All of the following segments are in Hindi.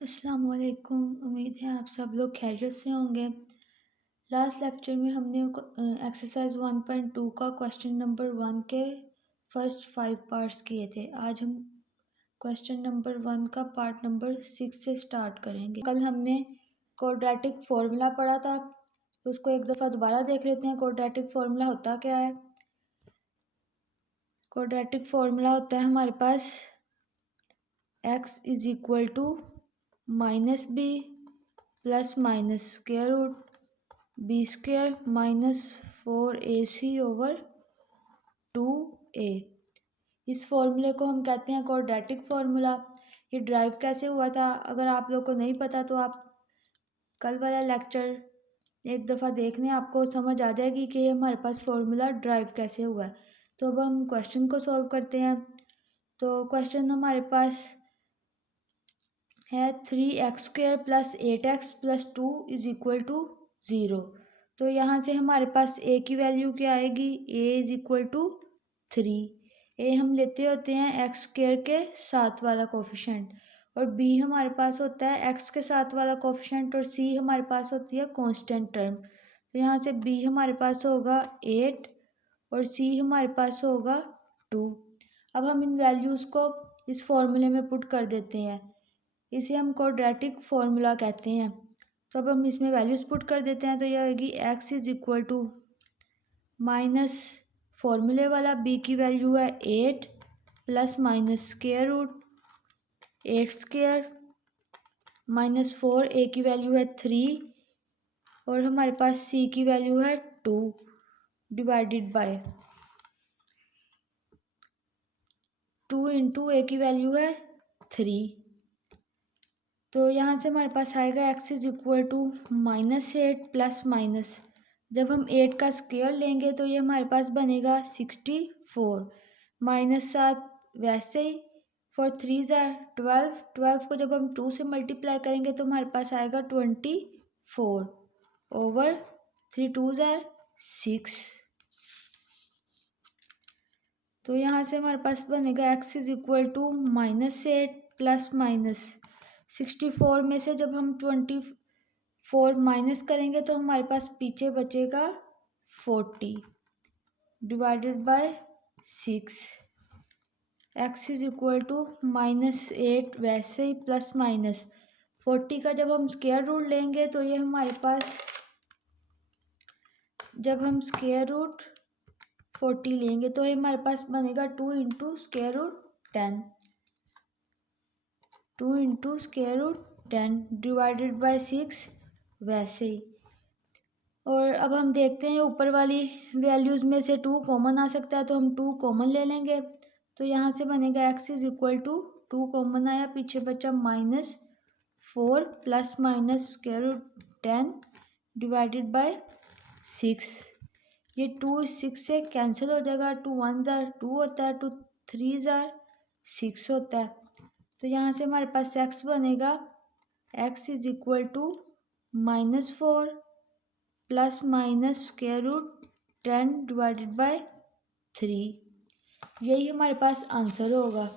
अस्सलाम वालेकुम। उम्मीद है आप सब लोग खैरियत से होंगे। लास्ट लेक्चर में हमने एक्सरसाइज 1.2 का क्वेश्चन नंबर 1 के फर्स्ट 5 पार्ट्स किए थे। आज हम क्वेश्चन नंबर 1 का पार्ट नंबर 6 से स्टार्ट करेंगे। कल हमने क्वाड्रेटिक फार्मूला पढ़ा था, तो उसको एक दफ़ा दोबारा देख लेते हैं। क्वाड्रेटिक फार्मूला होता क्या है? क्वाड्रेटिक फार्मूला होता है हमारे पास x is equal to minus B plus minus square root B square minus 4ac over 2a। इस फॉर्मूले को हम कहते हैं क्वाड्रेटिक फार्मूला। ये ड्राइव कैसे हुआ था, अगर आप लोग को नहीं पता तो आप कल वाला लेक्चर एक दफ़ा देख लें, आपको समझ आ जाएगी कि ये हमारे पास फार्मूला ड्राइव कैसे हुआ है। तो अब हम क्वेश्चन को सॉल्व करते हैं। तो क्वेश्चन हमारे पास है 3x² plus 8x plus 2 is equal to 0। तो यहाँ से हमारे पास a की वैल्यू क्या आएगी? a is equal to 3। a हम लेते होते हैं x² के साथ वाला कोफिशेंट, और b हमारे पास होता है x के साथ वाला कोफिशेंट, और c हमारे पास होती है कांस्टेंट टर्म। तो यहाँ से b हमारे पास होगा 8 और c हमारे पास होगा 2। अब हम इन वैल्यूज़ को इस फॉर्मूले में पुट कर देते हैं। इसे हम क्वाड्रेटिक फार्मूला कहते हैं। तो अब हम इसमें वैल्यूज पुट कर देते हैं। तो यह होगी x is equal to minus फॉर्मूले वाला b की वैल्यू है 8 plus minus square root 8 square minus 4, a की वैल्यू है 3 और हमारे पास c की वैल्यू है 2 डिवाइडेड बाय 2 इंटू a की वैल्यू है 3। तो यहाँ से हमारे पास आएगा x is equal to -8 plus minus, जब हम 8 का स्क्वायर लेंगे तो ये हमारे पास बनेगा 64 माइनस 7 वैसे ही 4 3 ज़ार 12, 12 को जब हम 2 से मल्टीप्लाई करेंगे तो हमारे पास आएगा 24 ओवर 3 2 ज़ार 6। तो यहाँ से हमारे पास बनेगा x is equal to -8 plus minus 64 में से जब हम 24 माइनस करेंगे तो हमारे पास पीछे बचेगा 40 divided by 6। x is equal to -8 वैसे ही प्लस माइनस 40 का जब हम स्क्वायर रूट लेंगे तो ये हमारे पास, जब हम स्क्वायर रूट 40 लेंगे तो ये हमारे पास बनेगा 2 into square root 10, 2 into square root 10 divided by 6 वैसे ही। और अब हम देखते हैं ऊपर वाली वैल्यूज़ में से 2 कॉमन आ सकता है, तो हम 2 कॉमन ले लेंगे। तो यहाँ से बनेगा x is equal to 2 common आया, पीछे बचा -4 plus minus square root 10 divided by 6। ये 2 इस 6 से कैंसिल हो जाएगा, 2 1 ज़ार 2 होता है, 2 3 ज़ार 6 होता है। तो यहाँ से हमारे पास x बनेगा x is equal to -4 plus minus square root 10 divided by 3। यही हमारे पास आंसर होगा।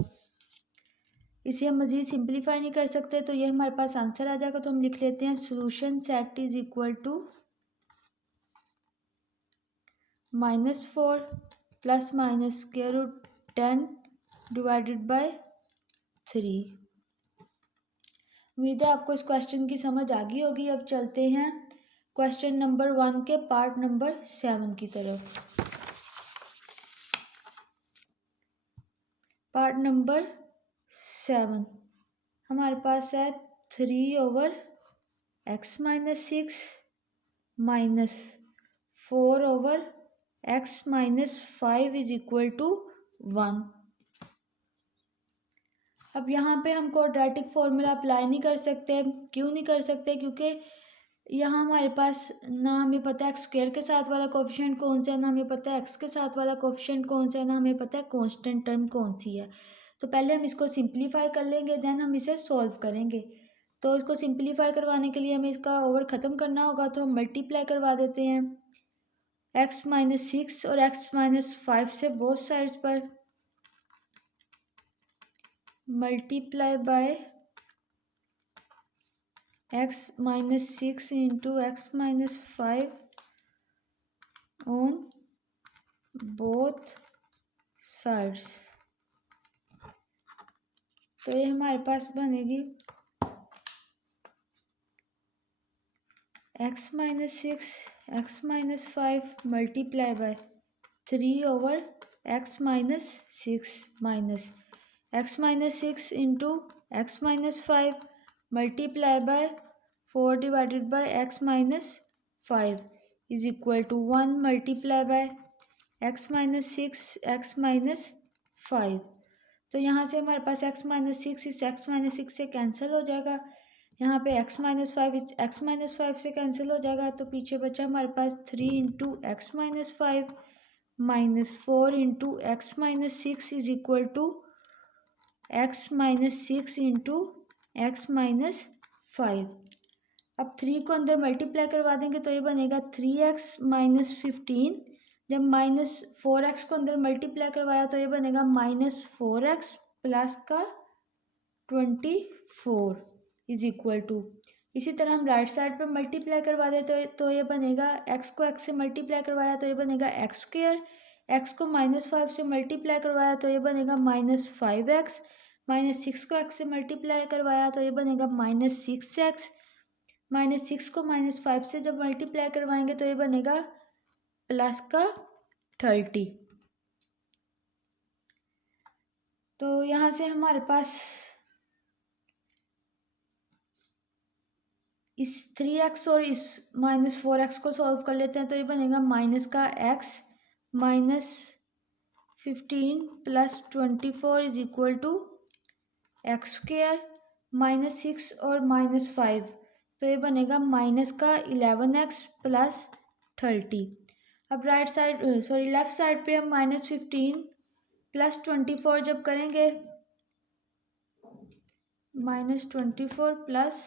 इसे हम मज़ीद सिंप्लीफाई नहीं कर सकते, तो ये हमारे पास आंसर आ जाएगा। तो हम लिख लेते हैं solution set is equal to -4 plus minus square root 10 divided by 3। उम्मीद है आपको इस क्वेश्चन की समझ आ गई होगी। अब चलते हैं क्वेश्चन नंबर 1 के पार्ट नंबर 7 की तरफ। पार्ट नंबर 7 हमारे पास है 3 over x minus 6 minus 4 over x minus 5 is equal to 1। अब यहाँ पे हम क्वाड्रेटिक फार्मूला अप्लाई नहीं कर सकते। क्यों नहीं कर सकते? क्योंकि यहाँ हमारे पास ना हमें पता है एक्स स्क्वायर के साथ वाला कोफिशिएंट कौन सा है, ना हमें पता है एक्स के साथ वाला कोफिशिएंट कौन सा है, ना हमें पता है कांस्टेंट टर्म कौन सी है। तो पहले हम इसको सिंप्लीफाई कर लेंगे, देन हम इसे सॉल्व करेंगे। तो इसको सिंप्लीफाई करवाने के लिए हमें इसका ओवर ख़त्म करना होगा, तो हम मल्टीप्लाई करवा देते हैं x माइनस 6 और x माइनस 5 से बोथ साइड्स पर, multiply by X minus 6 into x minus 5 on both sides. तो ये हमारे पास बनेगी X minus 6 X minus 5 multiply by 3 over X minus 6 minus X minus 6 into x minus 5 multiply by 4 divided by X minus 5 is equal to 1 multiply by X minus 6 X minus 5। तो यहाँ से हमारे पास एक्स माइनस 6 इस एक्स माइनस 6 से कैंसिल हो जाएगा, यहाँ पे एक्स माइनस 5 इस एक्स माइनस 5 से कैंसिल हो जाएगा। तो पीछे बचा हमारे पास 3 into x minus 5 minus 4 into x minus 6 is equal to X minus 6 into x minus 5। अब 3 को अंदर मल्टीप्लाई करवा देंगे तो ये बनेगा 3x माइनस 15। जब माइनस 4x को अंदर मल्टीप्लाई करवाया तो ये बनेगा माइनस 4x प्लस का 24 इज इक्वल टू। इसी तरह हम राइट साइड पर मल्टीप्लाई करवा दें तो ये बनेगा x को x से मल्टीप्लाई करवाया तो ये बनेगा एक्स स्क्वेयर, x को माइनस 5 से मल्टीप्लाई करवाया तो ये बनेगा माइनस 5x, माइनस 6 को x से मल्टीप्लाई करवाया तो ये बनेगा माइनस 6x, माइनस 6 को माइनस 5 से जब मल्टीप्लाई करवाएंगे तो ये बनेगा प्लस का 30। तो यहाँ से हमारे पास इस 3x और इस माइनस 4x को सॉल्व कर लेते हैं तो ये बनेगा माइनस का x minus 15 plus 24 is equal to X square, minus 6 और माइनस 5 तो ये बनेगा माइनस का 11x प्लस 30। अब राइट साइड लेफ्ट साइड पे हम माइनस 15 प्लस 24 जब करेंगे माइनस 24 प्लस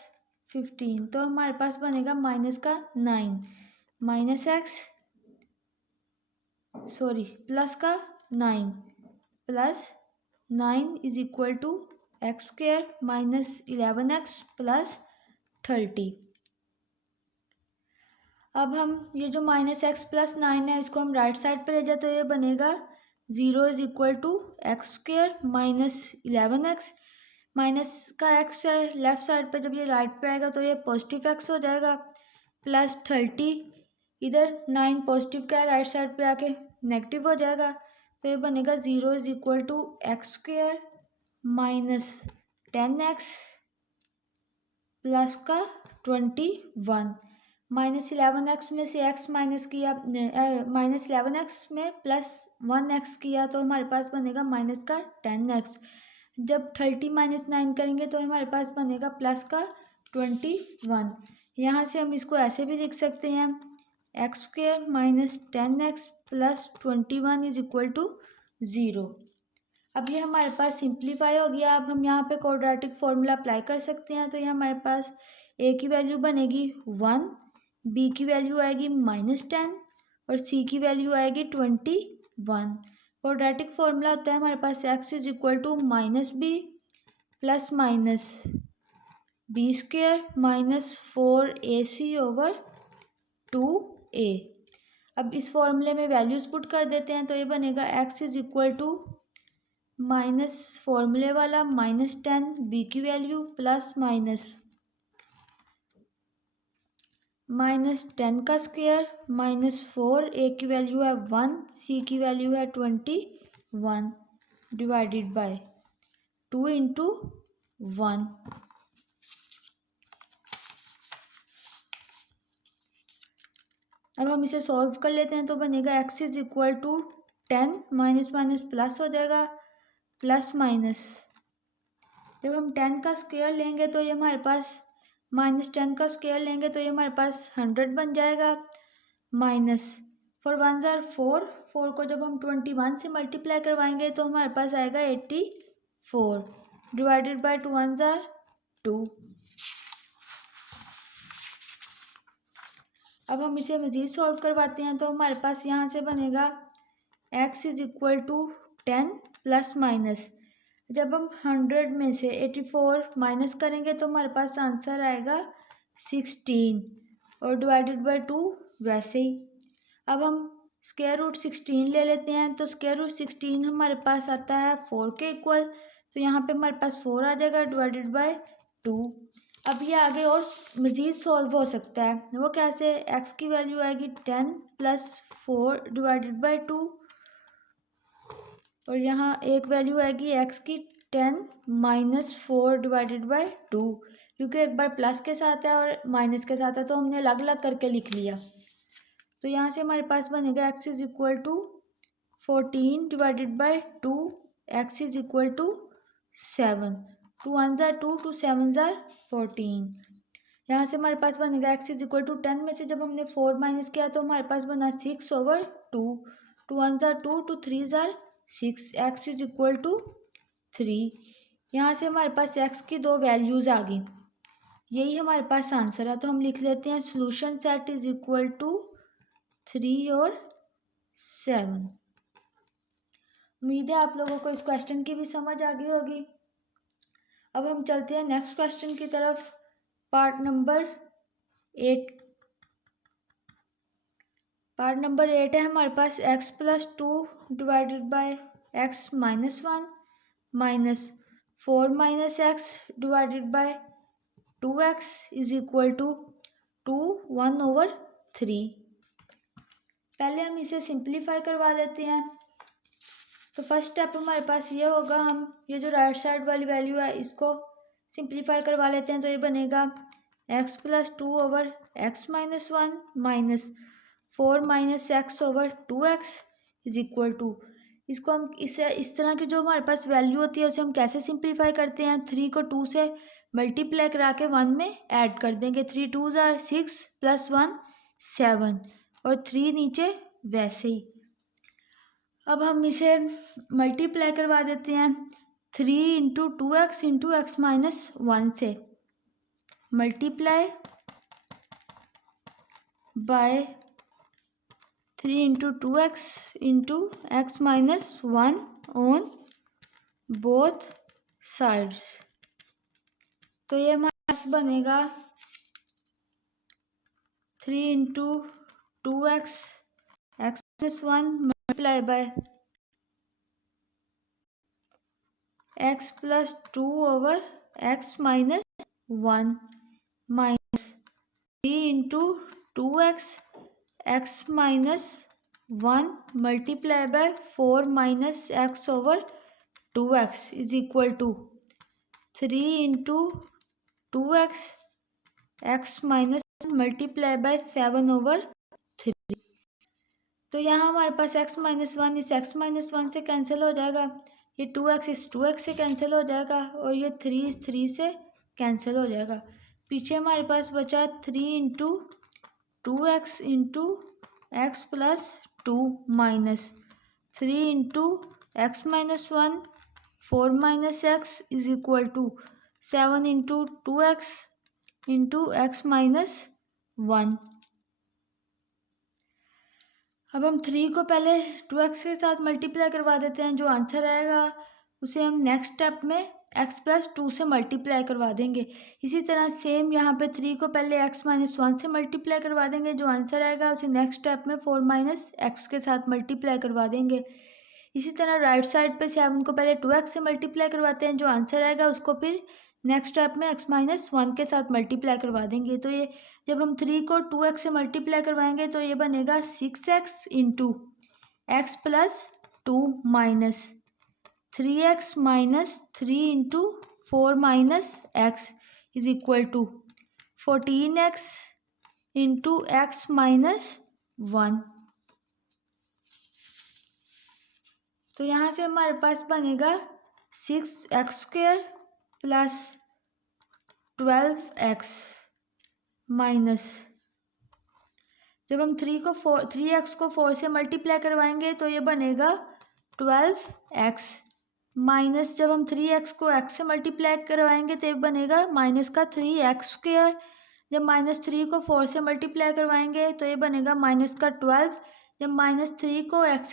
15 तो हमारे पास बनेगा माइनस का 9 माइनस एक्स प्लस का 9 plus 9 is equal to X square minus 11x plus 30। अब हम ये जो माइनस एक्स प्लस 9 है इसको हम राइट साइड पे ले जाए तो ये बनेगा 0 is equal to X square minus 11x, minus का x है लेफ्ट साइड पे, जब ये राइट पे आएगा तो ये पॉजिटिव x हो जाएगा प्लस 30, इधर 9 पॉजिटिव का राइट साइड पे आके नेगेटिव हो जाएगा तो ये बनेगा 0 is equal to X square minus 10x plus का 21। माइनस 11x में से x माइनस किया, माइनस 11x में प्लस 1x किया तो हमारे पास बनेगा माइनस का 10x। जब 30 माइनस 9 करेंगे तो हमारे पास बनेगा प्लस का 21। यहाँ से हम इसको ऐसे भी लिख सकते हैं X square minus 10x plus 21 is equal to 0। अब ये हमारे पास सिंप्लीफाई हो गया। अब हम यहाँ पे क्वाड्रेटिक फॉर्मूला अप्लाई कर सकते हैं तो ये हमारे पास a की वैल्यू बनेगी 1, b की वैल्यू आएगी -10 और c की वैल्यू आएगी 21। क्वाड्रेटिक फॉर्मूला होता है हमारे पास x is equal to minus B plus minus B square minus 4ac over 2a। अब इस फॉर्मूले में वैल्यूज पुट कर देते हैं तो ये बनेगा x is equal to minus फॉर्मूले वाला -10 b की वैल्यू प्लस माइनस 10 का स्क्वायर -4 a की वैल्यू है 1 c की वैल्यू है 21 डिवाइडेड बाय 2 इंटू 1। अब हम इसे सॉल्व कर लेते हैं तो बनेगा x is equal to 10 minus minus plus हो जाएगा प्लस माइनस, जब हम 10 का स्क्वायर लेंगे तो ये हमारे पास -10 का स्क्वायर लेंगे तो ये हमारे पास 100 बन जाएगा माइनस 4 1 ज़ार 4, 4 को जब हम 21 से मल्टीप्लाई करवाएंगे तो हमारे पास आएगा 84 डिवाइडेड बाय 2 1 ज़ार 2। अब हम इसे मज़ीद सॉल्व करवाते हैं तो हमारे पास यहाँ से बनेगा x is equal to 10 plus minus, जब हम 100 में से 84 माइनस करेंगे तो हमारे पास आंसर आएगा 16 और डिवाइडेड बाय 2 वैसे ही। अब हम स्क्वायर रूट 16 ले लेते हैं, तो स्क्वायर रूट 16 हमारे पास आता है 4 के इक्वल, तो यहाँ पे हमारे पास 4 आ जाएगा डिवाइडेड बाय 2। अब ये आगे और मज़ीद सॉल्व हो सकता है, वो कैसे, x की वैल्यू आएगी 10 + 4 डिवाइडेड बाय 2 और यहाँ एक वैल्यू आएगी x की 10 - 4 डिवाइडेड बाय 2, क्योंकि एक बार प्लस के साथ है और माइनस के साथ है तो हमने अलग अलग करके लिख लिया। तो यहाँ से हमारे पास बनेगा x = 14 डिवाइडेड बाय 2, x = 7, 2 1 ज़ा 2, 2 7 ज़ा 14। यहाँ से हमारे पास बनेगा x = 10 में से जब हमने 4 माइनस किया तो हमारे पास बना 6/2, 2 1 ज़ा 2, 2 3 ज़ा 6, x = 3। यहाँ से हमारे पास x की दो वैल्यूज़ आ गई, यही हमारे पास आंसर है। तो हम लिख लेते हैं सोल्यूशन सेट = 3 और 7। उम्मीद है आप लोगों को इस क्वेश्चन की भी समझ आ गई होगी। अब हम चलते हैं नेक्स्ट क्वेश्चन की तरफ, पार्ट नंबर 8। पार्ट नंबर 8 है हमारे पास x + 2 divided bye x - 1 minus 4 - x divided by 2x = 2 1/3। पहले हम इसे सिंप्लीफाई करवा देते हैं। तो फर्स्ट स्टेप हमारे पास ये होगा, हम ये जो राइट साइड वाली वैल्यू है इसको सिंप्लीफाई करवा लेते हैं। तो ये बनेगा x + 2/x - 1 माइनस 4 - x/2x = इसको हम इस तरह की जो हमारे पास वैल्यू होती है उसे हम कैसे सिंप्लीफाई करते हैं, 3 को 2 से मल्टीप्लाई करा के 1 में ऐड कर देंगे। 3 2 ज़ा 6 + 1 7 और 3 नीचे वैसे ही। अब हम इसे मल्टीप्लाई करवा देते हैं 3 × 2x × x - 1 से, multiply by 3 × 2x × x - 1 on both sides. तो ये हमारे पास बनेगा 3 × 2x x - 1 multiply by x + 2/x - 1 minus 3 × 2x x - 1 multiply by 4 - x/2x = 3 × 2x x - 1 multiply bye 7/3। तो यहाँ हमारे पास x - 1 इस x - 1 से कैंसिल हो जाएगा, ये 2x इस 2x से कैंसिल हो जाएगा और ये 3 इस 3 से कैंसिल हो जाएगा। पीछे हमारे पास बचा 3 × 2x × x + 2 minus 3 × x - 1 4 - x = 7 × 2x × x - 1। अब हम 3 को पहले 2x के साथ मल्टीप्लाई करवा देते हैं, जो आंसर आएगा उसे हम नेक्स्ट स्टेप में x + 2 से मल्टीप्लाई करवा देंगे। इसी तरह सेम यहाँ पे 3 को पहले x - 1 से मल्टीप्लाई करवा देंगे, जो आंसर आएगा उसे नेक्स्ट स्टेप में 4 - x के साथ मल्टीप्लाई करवा देंगे। इसी तरह राइट साइड पे 7 को पहले 2x से मल्टीप्लाई करवाते हैं, जो आंसर आएगा उसको फिर नेक्स्ट स्टेप में x - 1 के साथ मल्टीप्लाई करवा देंगे। तो ये जब हम 3 को 2x से मल्टीप्लाई करवाएंगे तो ये बनेगा 6x × x + 2 minus 3x - 3 × 4 - x = 14x × x - 1। तो यहाँ से हमारे पास बनेगा 6x² + 12x माइनस, जब हम 3x को 4 से मल्टीप्लाई करवाएंगे तो ये बनेगा 12x माइनस, जब हम 3x को x से मल्टीप्लाई करवाएंगे तो ये बनेगा -3x²। जब -3 को 4 से मल्टीप्लाई करवाएंगे तो ये बनेगा -12। जब -3 को x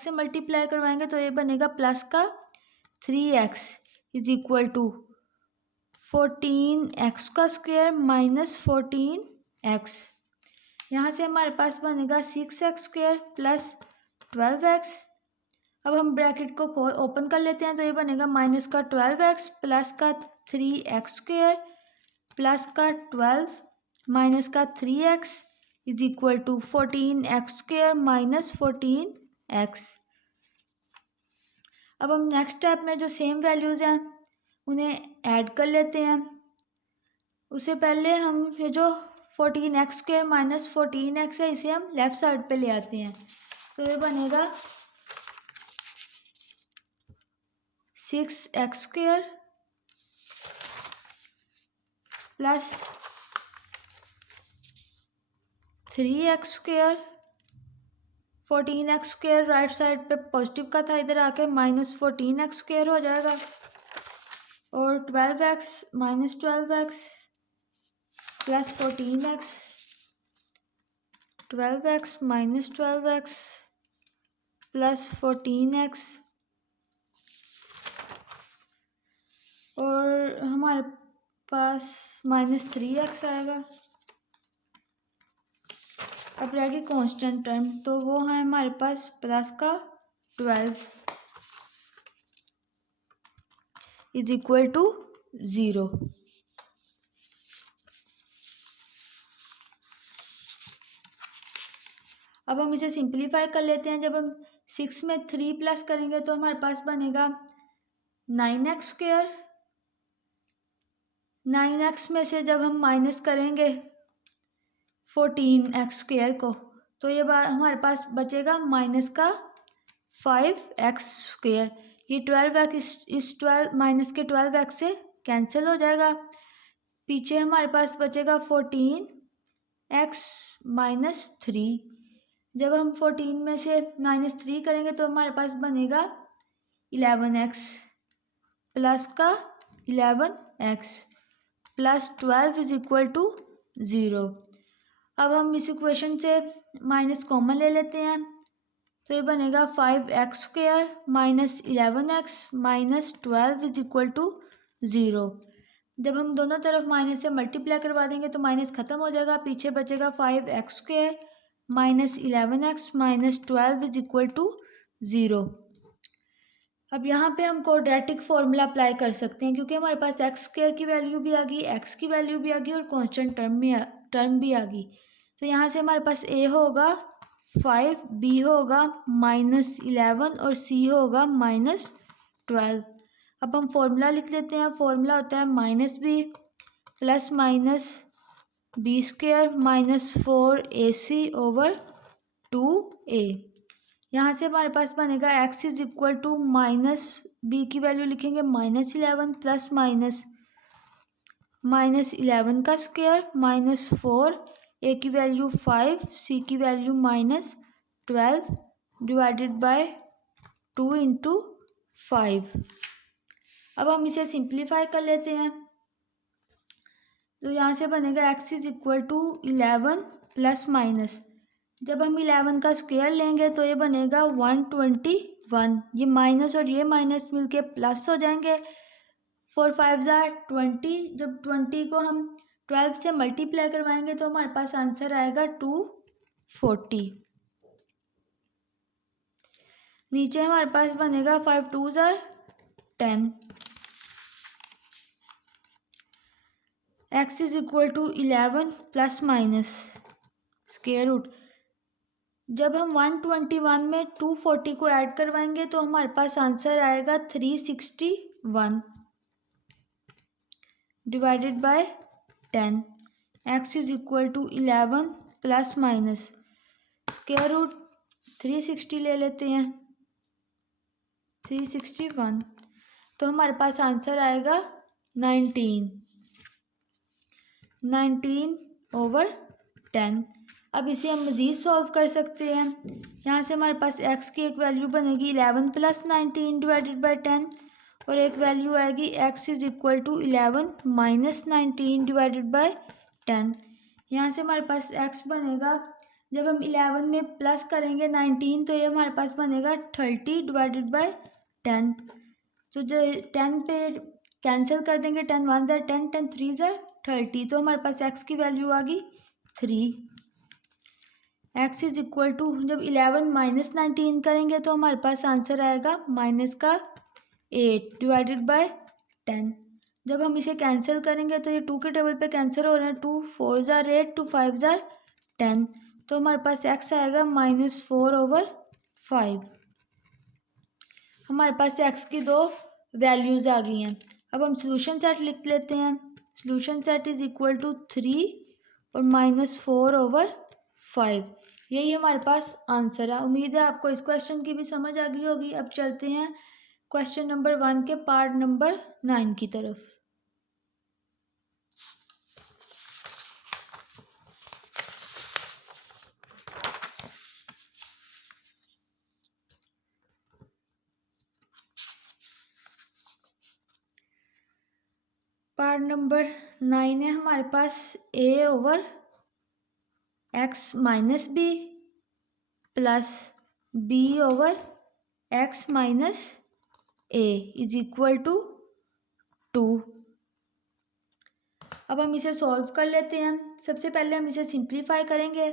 से मल्टीप्लाई करवाएंगे तो ये बनेगा +3x = 14x का स्क्वायर माइनस 14x। यहाँ से हमारे पास बनेगा 6x स्क्वायर प्लस 12x। अब हम ब्रैकेट को ओपन कर लेते हैं तो ये बनेगा माइनस का 12x प्लस का 3x स्क्वायर प्लस का 12 माइनस का 3x is equal to 14x square minus 14x। अब हम नेक्स्ट स्टेप में जो सेम वैल्यूज़ हैं उन्हें ऐड कर लेते हैं। उससे पहले हम ये जो 14x स्क्वायर माइनस 14x है इसे हम लेफ़्ट साइड पे ले आते हैं तो ये बनेगा 6x square plus 3x square. 14x square right side पे पॉजिटिव का था, इधर आके माइनस 14x स्क्वायर हो जाएगा और 12x minus 12x plus 14x 12x minus 12x plus 14x और हमारे पास माइनस 3x आएगा। अब रहेगी कांस्टेंट टर्म तो वो है हमारे पास प्लस का 12 इज इक्वल टू 0। अब हम इसे सिंप्लीफाई कर लेते हैं। जब हम 6 में 3 प्लस करेंगे तो हमारे पास बनेगा 9x स्क्वायर। 9x में से जब हम माइनस करेंगे 14x स्क्वायर को तो ये हमारे पास बचेगा माइनस का 5x स्क्वायर। ये 12x इस 12 माइनस के 12x से कैंसिल हो जाएगा। पीछे हमारे पास बचेगा 14x माइनस 3। जब हम 14 में से माइनस 3 करेंगे तो हमारे पास बनेगा 11x प्लस का 11x plus 12 is equal to 0। अब हम इस इक्वेशन से माइनस कॉमन ले लेते हैं तो ये बनेगा 5x square minus 11x minus 12 is equal to 0। जब हम दोनों तरफ माइनस से मल्टीप्लाई करवा देंगे तो माइनस ख़त्म हो जाएगा, पीछे बचेगा 5x square minus 11x minus 12 is equal to 0। अब यहाँ पे हम क्वाड्रेटिक फॉर्मूला अप्लाई कर सकते हैं क्योंकि हमारे पास एक्स स्क्वायर की वैल्यू भी आ गई, एक्स की वैल्यू भी आ गई और कांस्टेंट टर्म भी आ गई। तो यहाँ से हमारे पास ए होगा 5, बी होगा माइनस 11 और सी होगा माइनस 12। अब हम फॉर्मूला लिख लेते हैं। फॉर्मूला होता है minus B plus minus B square minus 4ac over 2a। यहाँ से हमारे पास बनेगा x is equal to minus B की वैल्यू लिखेंगे माइनस 11 प्लस माइनस 11 का स्क्वायर माइनस 4, ए की वैल्यू 5, सी की value minus 12 divided by 2 into 5। अब हम इसे सिंप्लीफाई कर लेते हैं तो यहाँ से बनेगा x is equal to 11 plus minus, जब हम 11 का स्क्वायर लेंगे तो ये बनेगा 121। ये माइनस और ये माइनस मिलके प्लस हो जाएंगे। 4 5 20। जब 20 को हम 12 से मल्टीप्लाई करवाएंगे तो हमारे पास आंसर आएगा 240। नीचे हमारे पास बनेगा 5 2 10। x is equal to 11 plus minus square root. जब हम 121 में 240 को ऐड करवाएंगे तो हमारे पास आंसर आएगा 361 divided by 10। x is equal to 11 plus minus square root 360 ले लेते हैं 361 तो हमारे पास आंसर आएगा 19 ओवर 10। अब इसे हम मज़ीद सॉल्व कर सकते हैं। यहाँ से हमारे पास x की एक वैल्यू बनेगी 11 प्लस 19 डिवाइडेड बाय 10 और एक वैल्यू आएगी x is equal to 11 minus 19 divided by 10। यहाँ से हमारे पास x बनेगा, जब हम 11 में प्लस करेंगे 19 तो ये हमारे पास बनेगा 30 डिवाइडेड बाय 10। तो जो 10 पे कैंसिल कर देंगे, 10 1 ज़ार 10, 10 3 ज़ार 30, तो हमारे पास x की वैल्यू आ गई 3। x इज इक्वल टू, जब 11 माइनस 19 करेंगे तो हमारे पास आंसर आएगा माइनस का 8 डिवाइडेड बाय 10। जब हम इसे कैंसिल करेंगे तो ये 2 के टेबल पे कैंसिल हो रहे हैं, 2 4 ज़ार 8, 2 5 ज़ार 10, तो हमारे पास x आएगा -4/5। हमारे पास x की दो वैल्यूज़ आ गई हैं। अब हम सोल्यूशन सेट लिख लेते हैं। Solution set is equal to 3 और -4/5, यही हमारे पास आंसर है। उम्मीद है आपको इस क्वेश्चन की भी समझ आ गई होगी। अब चलते हैं क्वेश्चन नंबर 1 के पार्ट नंबर 9 की तरफ। पार्ट नंबर 9 है हमारे पास a/x minus b plus b/x minus a is equal to 2। अब हम इसे सॉल्व कर लेते हैं। सबसे पहले हम इसे सिंप्लीफाई करेंगे।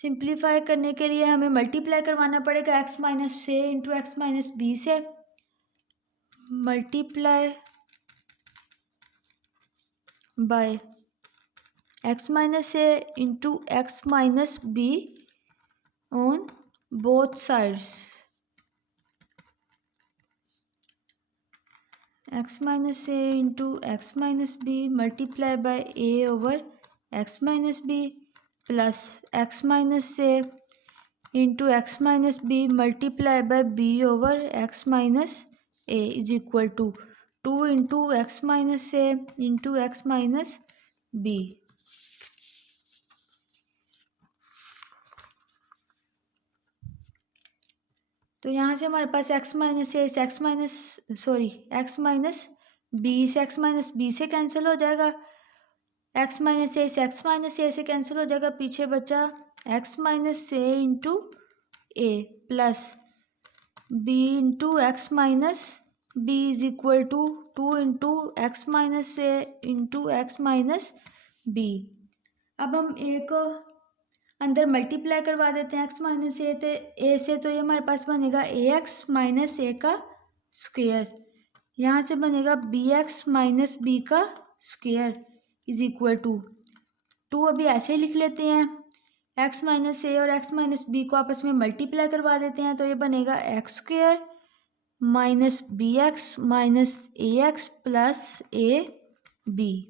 सिंप्लीफाई करने के लिए हमें मल्टीप्लाई करवाना पड़ेगा x minus a into x minus B से। Multiply by x minus a into x minus B on both sides. x minus a into x minus B multiply by a/x minus B plus x minus a into x minus B multiply by b/x minus a is equal to 2 into x minus a into x minus B. तो यहाँ से हमारे पास x माइनस a से x माइनस बी से x माइनस बी से कैंसिल हो जाएगा, x माइनस a से x माइनस a से कैंसिल हो जाएगा, पीछे बचा x minus a into A plus b into x minus B is equal to 2 into x minus a into x minus B. अब हम a को अंदर मल्टीप्लाई करवा देते हैं x माइनस ए से, तो ये हमारे पास बनेगा ax माइनस ए का स्क्वेयर। यहाँ से बनेगा bx माइनस बी का स्क्वेयर इज इक्वल टू 2। अभी ऐसे ही लिख लेते हैं, x माइनस ए और x माइनस बी को आपस में मल्टीप्लाई करवा देते हैं, तो ये बनेगा x square minus b x minus a x plus a b.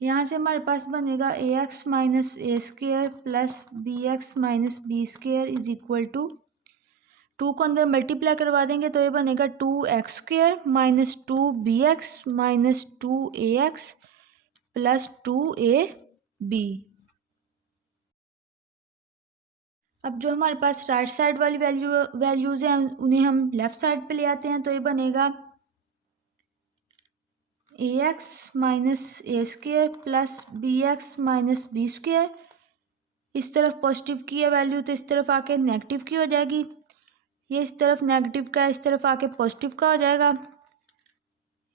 यहाँ से हमारे पास बनेगा ax minus A square plus B x minus B square is equal to 2 को अंदर मल्टीप्लाई करवा देंगे तो ये बनेगा 2x square minus 2bx minus 2ax plus 2ab। अब जो हमारे पास राइट साइड वाली वैल्यूज़ हैं उन्हें हम लेफ़्ट साइड पे ले आते हैं, तो ये बनेगा ax माइनस ए square plus B x minus B square. इस तरफ पॉजिटिव की है वैल्यू तो इस तरफ आके नेगेटिव की हो जाएगी, ये इस तरफ नेगेटिव का इस तरफ आके पॉजिटिव का हो जाएगा,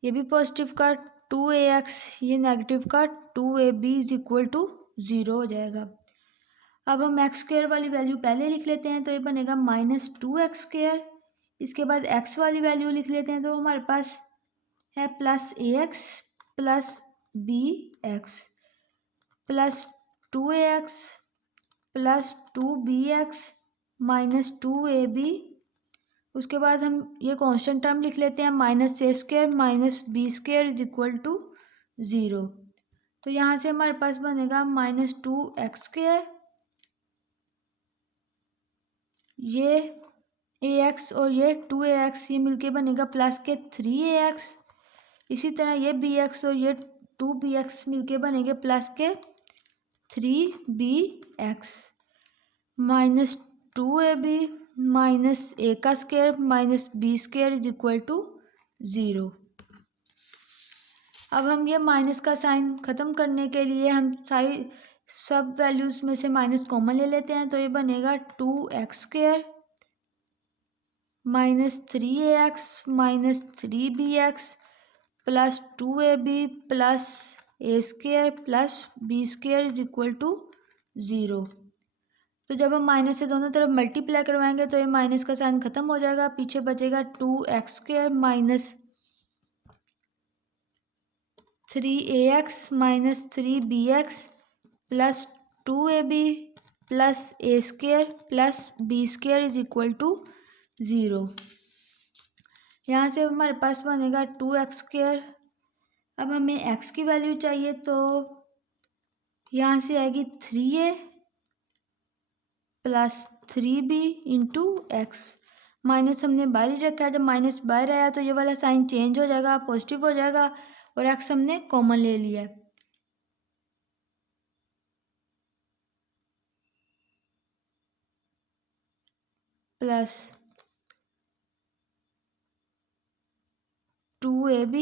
ये भी पॉजिटिव का 2ax, ये नेगेटिव का 2ab इज इक्वल टू 0 हो जाएगा। अब हम एक्स स्क्वेयर वाली वैल्यू पहले लिख लेते हैं, तो ये बनेगा माइनस 2x स्क्वेयर। इसके बाद x वाली वैल्यू लिख लेते हैं, तो हमारे पास है plus ax plus bx plus 2ax plus 2bx minus 2ab। उसके बाद हम ये कांस्टेंट टर्म लिख लेते हैं minus A square minus B square is equal to 0। तो यहाँ से हमारे पास बनेगा माइनस 2x स्क्वेयर, ये ax और ये 2ax ये मिलके बनेगा प्लस के 3ax। इसी तरह ये bx और ये 2bx मिलके बनेंगे प्लस के 3bx minus 2ab minus a का square minus B square is equal to 0। अब हम ये माइनस का साइन ख़त्म करने के लिए हम सारी सब वैल्यूज़ में से माइनस कॉमन ले लेते हैं, तो ये बनेगा 2x square minus 3ax minus 3bx plus 2ab plus a square plus b square is equal to 0। तो जब हम माइनस से दोनों तरफ मल्टीप्लाई करवाएंगे तो ये माइनस का साइन खत्म हो जाएगा, पीछे बचेगा 2x² minus 3ax minus 3bx plus 2ab plus a square plus b square is equal to 0। यहाँ से हमारे पास बनेगा 2x²। अब हमें x की वैल्यू चाहिए तो यहाँ से आएगी 3a plus 3b into x. Minus हमने बाहर ही रखा है, जब माइनस बाहर आया तो ये वाला साइन चेंज हो जाएगा, पॉजिटिव हो जाएगा, और एक्स हमने कॉमन ले लिया है। Plus 2ab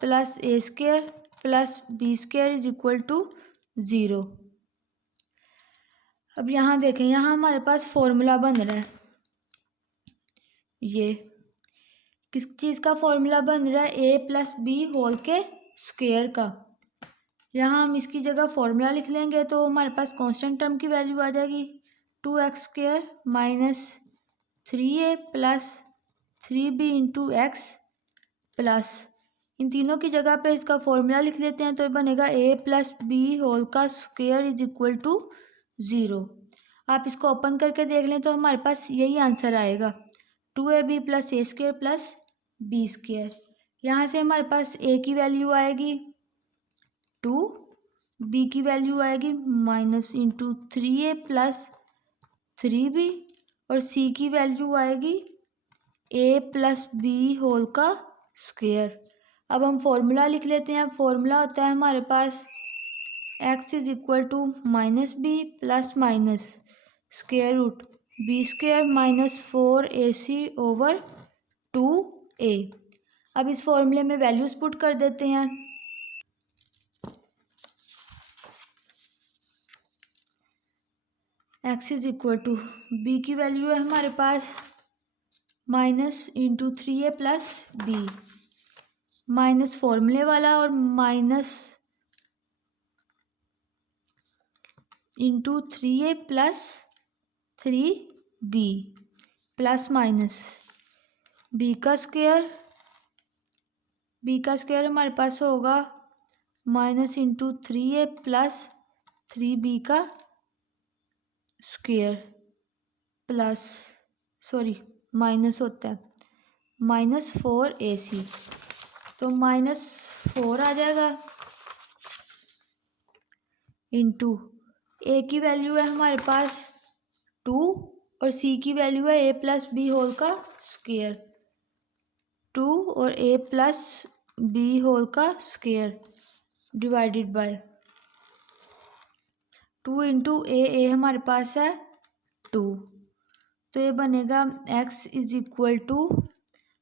plus a square plus b square is equal to 0। अब यहाँ देखें, यहाँ हमारे पास फॉर्मूला बन रहा है। ये किस चीज़ का फॉर्मूला बन रहा है? ए प्लस बी होल के स्क्वायर का। यहाँ हम इसकी जगह फॉर्मूला लिख लेंगे तो हमारे पास कांस्टेंट टर्म की वैल्यू आ जाएगी 2x² minus 3a plus 3b into x plus, इन तीनों की जगह पे इसका फॉर्मूला लिख लेते हैं तो ये बनेगा a प्लस बी होल का स्क्वायर इज इक्वल टू 0। आप इसको ओपन करके देख लें तो हमारे पास यही आंसर आएगा 2ab प्लस ए स्क्वायर प्लस बी स्क्वायर। यहाँ से हमारे पास a की वैल्यू आएगी 2, b की वैल्यू आएगी minus into 3a plus 3b और c की वैल्यू आएगी a प्लस बी होल का स्क्वायर। अब हम फॉर्मूला लिख लेते हैं। फॉर्मूला होता है हमारे पास x is equal to minus B plus minus square root B square minus 4ac over 2a। अब इस फॉर्मूले में वैल्यूज पुट कर देते हैं। x is equal to B की वैल्यू है हमारे पास minus into 3a plus B, minus फॉर्मूले वाला और minus into 3a plus 3b plus minus b का स्क्वायर, b का स्क्वायर हमारे पास होगा minus into 3a plus 3b का स्क्वायर प्लस माइनस होता है माइनस 4ac, तो माइनस 4 आ जाएगा इंटू a की वैल्यू है हमारे पास 2 और c की वैल्यू है a प्लस बी होल का स्क्वायर, 2 और a प्लस बी होल का square divided by 2 into a हमारे पास है 2, तो ये बनेगा x is equal to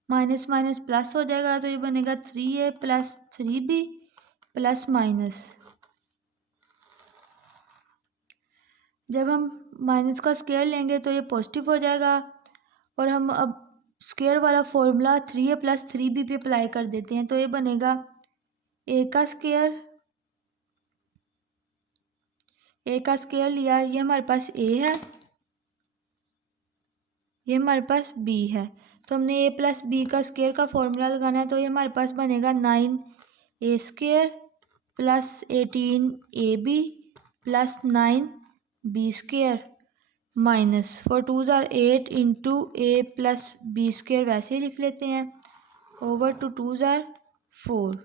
minus minus plus हो जाएगा तो ये बनेगा 3a plus 3b plus minus. जब हम माइनस का स्क्वायर लेंगे तो ये पॉजिटिव हो जाएगा और हम अब स्क्वायर वाला फॉर्मूला 3a प्लस 3b पे अप्लाई कर देते हैं तो ये बनेगा a का स्क्वायर लिया, ये हमारे पास a है, ये हमारे पास b है, तो हमने a प्लस बी का स्क्वायर का फॉर्मूला लगाना है तो ये हमारे पास बनेगा 9a square plus 18ab plus 9b square minus 4 2 ज़ार 8 into a plus b square वैसे ही लिख लेते हैं ओवर 2 ज़ार 4।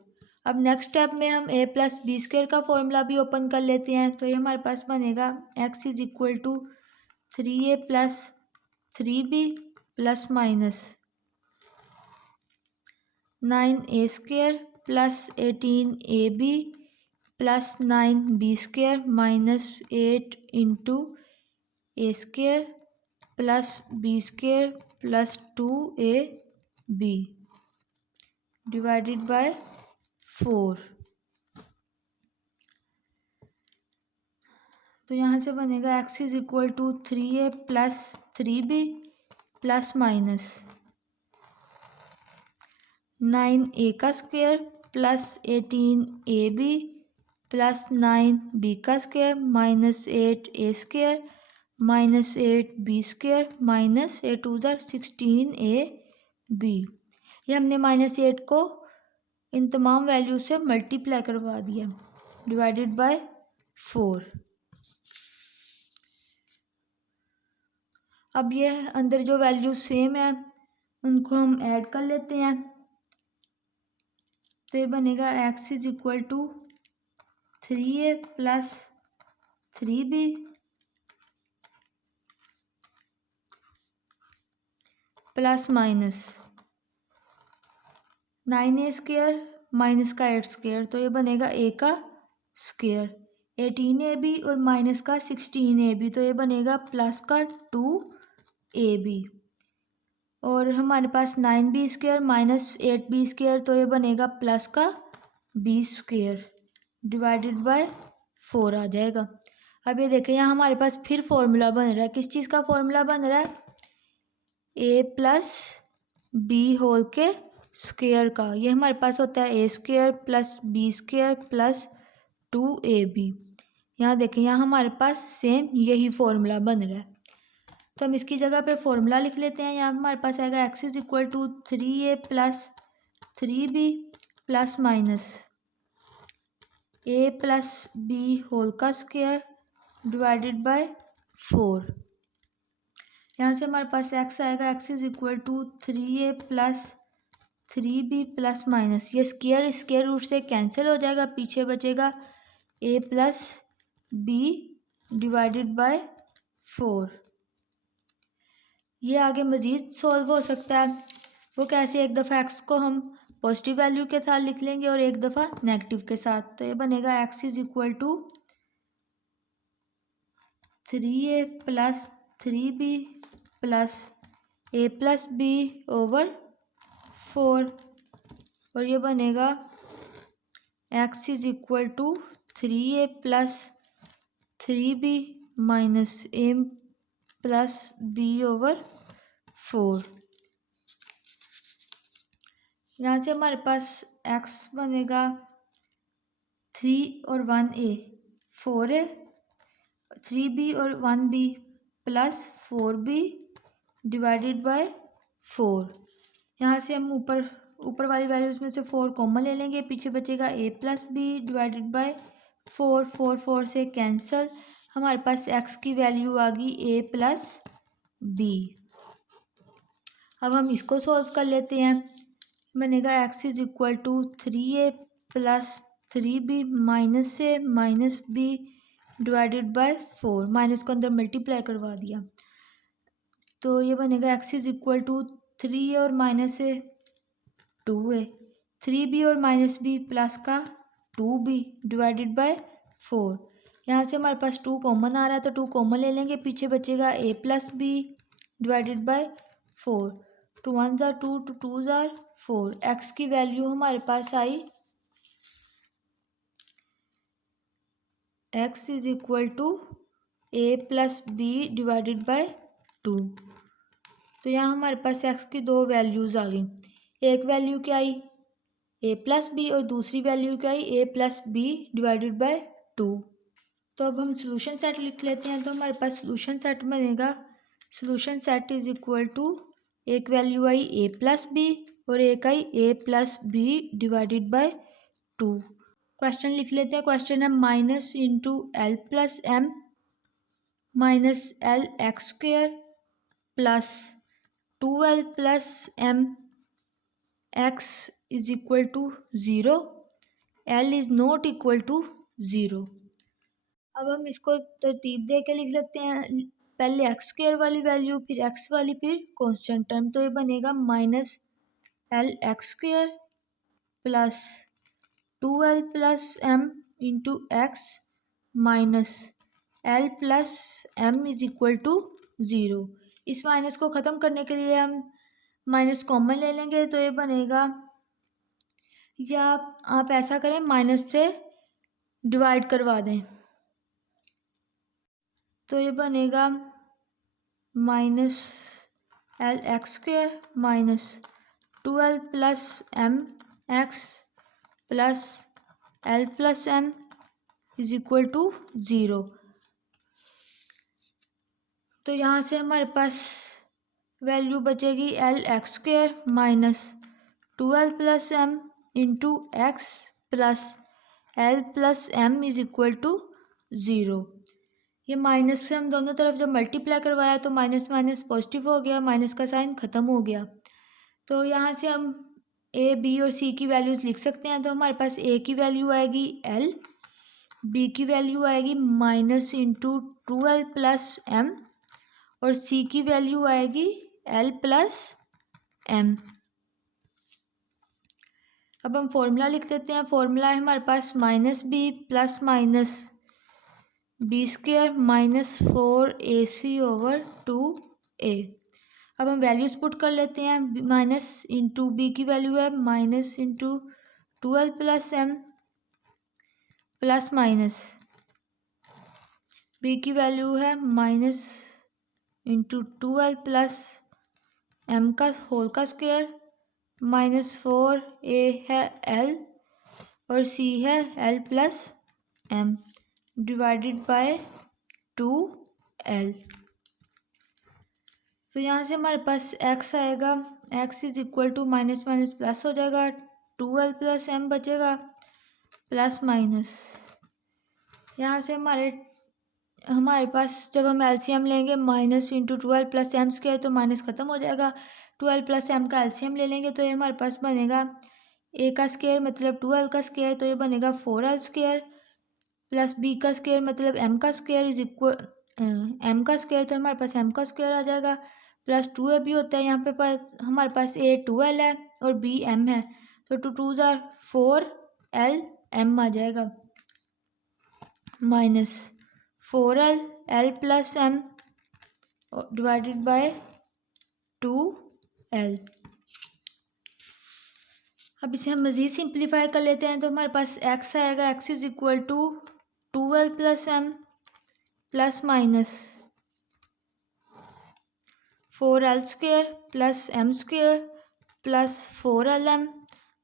अब नेक्स्ट स्टेप में हम a प्लस बी स्क्वायर का फॉर्मूला भी ओपन कर लेते हैं तो ये हमारे पास बनेगा x is equal to 3a plus 3b plus minus 9a square plus 18ab plus 9b square minus 8 into a square plus b square plus 2ab divided by 4। तो यहाँ से बनेगा x is equal to 3a plus 3b plus minus 9a का square plus 18ab plus 9b का square minus 8a square minus 8b square minus 8 two ज़ार 16ab। ये हमने -8 को इन तमाम वैल्यू से मल्टीप्लाई करवा दिया डिवाइडेड बाय 4। अब ये अंदर जो वैल्यू सेम है उनको हम ऐड कर लेते हैं, तो ये बनेगा x is equal to 3a plus 3b plus minus 9a square minus का 8 स्क्वायर, तो ये बनेगा a का स्क्वायर 18ab और माइनस का 16ab, तो ये बनेगा प्लस का 2ab। और हमारे पास 9b square minus 8b square, तो ये बनेगा प्लस का b स्क्वायर डिवाइडेड बाय 4 आ जाएगा। अब ये देखें यहाँ हमारे पास फिर फॉर्मूला बन रहा है, किस चीज़ का फॉर्मूला बन रहा है, a प्लस बी होल के स्क्वायर का। ये हमारे पास होता है a square plus b square plus 2ab। यहाँ देखें यहाँ हमारे पास सेम यही फॉर्मूला बन रहा है, तो हम इसकी जगह पे फॉर्मूला लिख लेते हैं। यहाँ हमारे पास आएगा x is equal to 3a plus 3b plus minus a plus b whole का स्क्वायर डिवाइडेड बाय 4। यहाँ से हमारे पास x आएगा x is equal to 3a plus 3b plus minus, ये स्क्वायर रूट से कैंसिल हो जाएगा, पीछे बचेगा a plus b divided by 4। ये आगे मज़ीद सॉल्व हो सकता है, वो कैसे, एक दफ़ा x को हम पॉजिटिव वैल्यू के साथ लिख लेंगे और एक दफ़ा नेगेटिव के साथ, तो ये बनेगा x is equal to 3a plus 3b plus a plus b over 4, और ये बनेगा x is equal to 3a plus 3b minus a plus b over 4। यहाँ से हमारे पास x बनेगा 3 और 1a 4a 3b और 1b plus 4b divided by 4। यहाँ से हम ऊपर वाली वैल्यूज़ में से 4 कॉमन ले लेंगे, पीछे बचेगा a plus B divided by 4। 4 से कैंसल, हमारे पास x की वैल्यू आ गई a प्लस बी। अब हम इसको सॉल्व कर लेते हैं, बनेगा x is equal to 3a plus 3b minus a minus b divided by 4, minus को अंदर मल्टीप्लाई करवा दिया, तो ये बनेगा x is equal to 3a और माइनस a 2a 3b और माइनस b प्लस का 2b डिवाइडेड बाय 4। यहाँ से हमारे पास 2 कॉमन आ रहा है, तो 2 कॉमन ले लेंगे, पीछे बचेगा a plus B divided by 4। 2 1 ज़ार 2 2 2 ज़ार 4। x की वैल्यू हमारे पास आई x is equal to a plus B divided by 2। तो यहाँ हमारे पास x की 2 वैल्यूज़ आ गई, एक वैल्यू क्या आई a प्लस बी और दूसरी वैल्यू क्या आई a plus B divided by 2। तो अब हम सोल्यूशन सेट लिख लेते हैं, तो हमारे पास सोल्यूशन सेट बनेगा, solution set is equal to एक वैल्यू आई a प्लस बी और एक आई a plus B divided by 2। Question लिख लेते हैं, क्वेश्चन है minus into L plus M minus L x square plus 2l plus M x is equal to 0, L is not equal to 0। अब हम इसको तरतीब दे के लिख लेते हैं, पहले एक्स स्क्वायर वाली वैल्यू फिर एक्स वाली फिर कांस्टेंट टर्म, तो ये बनेगा minus L x square plus 2l plus m into x minus l plus m is equal to 0। इस माइनस को ख़त्म करने के लिए हम माइनस कॉमन ले लेंगे, तो ये बनेगा, या आप ऐसा करें माइनस से डिवाइड करवा दें, तो ये बनेगा minus L x square minus 12 plus M x plus l plus m is equal to 0। तो यहाँ से हमारे पास वैल्यू बचेगी l x square minus 12 plus m into x plus l plus m is equal to 0। ये माइनस से हम दोनों तरफ जब मल्टीप्लाई करवाया तो माइनस माइनस पॉजिटिव हो गया, माइनस का साइन ख़त्म हो गया। तो यहाँ से हम ए बी और सी की वैल्यूज़ लिख सकते हैं। तो हमारे पास ए की वैल्यू आएगी एल, बी की वैल्यू आएगी माइनस इंटू 12 प्लस एम और सी की वैल्यू आएगी एल प्लस एम। अब हम फॉर्मूला लिख लेते हैं। फॉर्मूला है हमारे पास minus B plus minus B square minus 4ac over 2a। अब हम वैल्यूज पुट कर लेते हैं। माइनस इंटू बी की वैल्यू है minus into 12 plus M plus minus B की वैल्यू है माइनस इंटू 12 प्लस एम का होल का स्क्वायर माइनस 4a है एल और सी है L plus M divided by 2l। तो यहाँ से हमारे पास x आएगा, x is equal to minus minus plus हो जाएगा, 2l प्लस m बचेगा प्लस माइनस। यहाँ से हमारे पास जब हम एलसीएम लेंगे minus into 12 plus m square तो माइनस ख़त्म हो जाएगा। 12 प्लस एम का एलसीएम ले लेंगे तो ये हमारे पास बनेगा a का स्क्वायर मतलब 12 का स्क्वायर, तो ये बनेगा 4l स्क्वायर प्लस बी का स्क्वायर मतलब एम का स्क्वायर इज इक्वल एम का स्क्वायर, तो हमारे पास एम का स्क्वायर आ जाएगा प्लस 2a भी होता है। यहाँ पे हमारे पास a 2l है और b m है, तो 2 2 ज़ार 4l m आ जाएगा minus 4l l plus m divided by 2l। अब इसे हम मज़ीद सिंप्लीफाई कर लेते हैं। तो हमारे पास x आएगा, x is equal to 2l plus M plus minus 4l square plus m square plus 4lm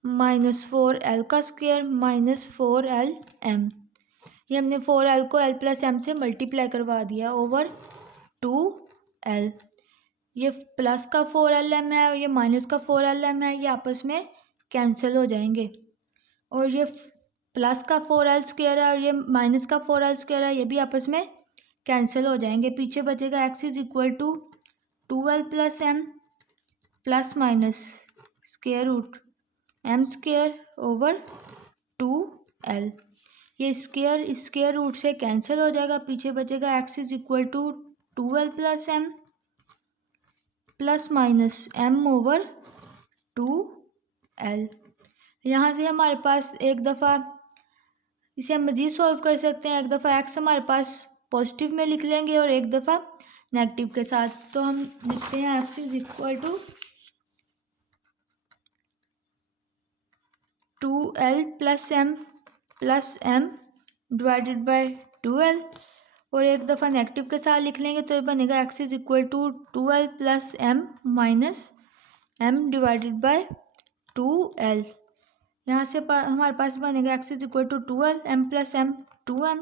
minus 4l का स्क्वेयर माइनस 4lm। ये हमने 4l को l प्लस एम से मल्टीप्लाई करवा दिया ओवर 2l। ये प्लस का 4lm है और ये माइनस का 4lm है, ये आपस में कैंसिल हो जाएंगे। और ये प्लस का 4l स्क्वायर है और ये माइनस का 4l स्क्वायर है, ये भी आपस में कैंसिल हो जाएंगे। पीछे बचेगा x is equal to 2l plus M plus minus square root m square over 2l। ये स्क्वायर रूट से कैंसिल हो जाएगा। पीछे बचेगा x is equal to 2l plus M plus minus m over 2l। यहाँ से हमारे पास एक दफ़ा इसे हम मज़ीद सॉल्व कर सकते हैं। एक दफ़ा x हमारे पास पॉजिटिव में लिख लेंगे और एक दफ़ा नेगेटिव के साथ। तो हम लिखते हैं x is equal to 2l plus m divided by 2l और एक दफ़ा नेगेटिव के साथ लिख लेंगे तो ये बनेगा x is equal to 2l plus m minus m divided by 2l। यहाँ से हमारे पास बनेगा x is equal to 2l m plus m 2m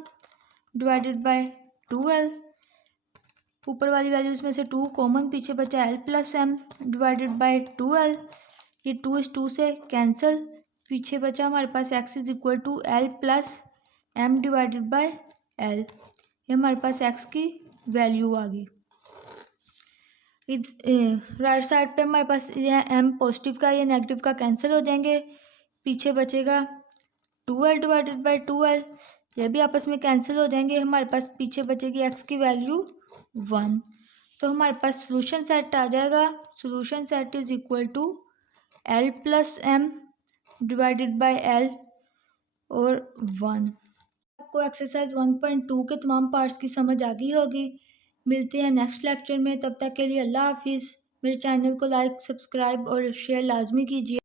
divided by 2l। ऊपर वाली वैल्यूज़ में से 2 कॉमन, पीछे बचा l plus m divided by 2l। ये 2 इस 2 से कैंसिल, पीछे बचा हमारे पास x is equal to l plus m divided by l। ये हमारे पास x की वैल्यू आ गई। इस राइट साइड पे हमारे पास ये m पॉजिटिव का ये नेगेटिव का कैंसिल हो जाएंगे। पीछे बचेगा 2l डिवाइडेड बाय 2l, ये भी आपस में कैंसिल हो जाएंगे। हमारे पास पीछे बचेगी x की वैल्यू 1। तो हमारे पास सोल्यूशन सेट आ जाएगा। Solution set is equal to l plus m divided by l और 1। आपको एक्सरसाइज 1.2 के तमाम पार्ट्स की समझ आ गई होगी। मिलते हैं नेक्स्ट लेक्चर में, तब तक के लिए अल्लाह हाफिज़। मेरे चैनल को लाइक, सब्सक्राइब और शेयर लाजमी कीजिए।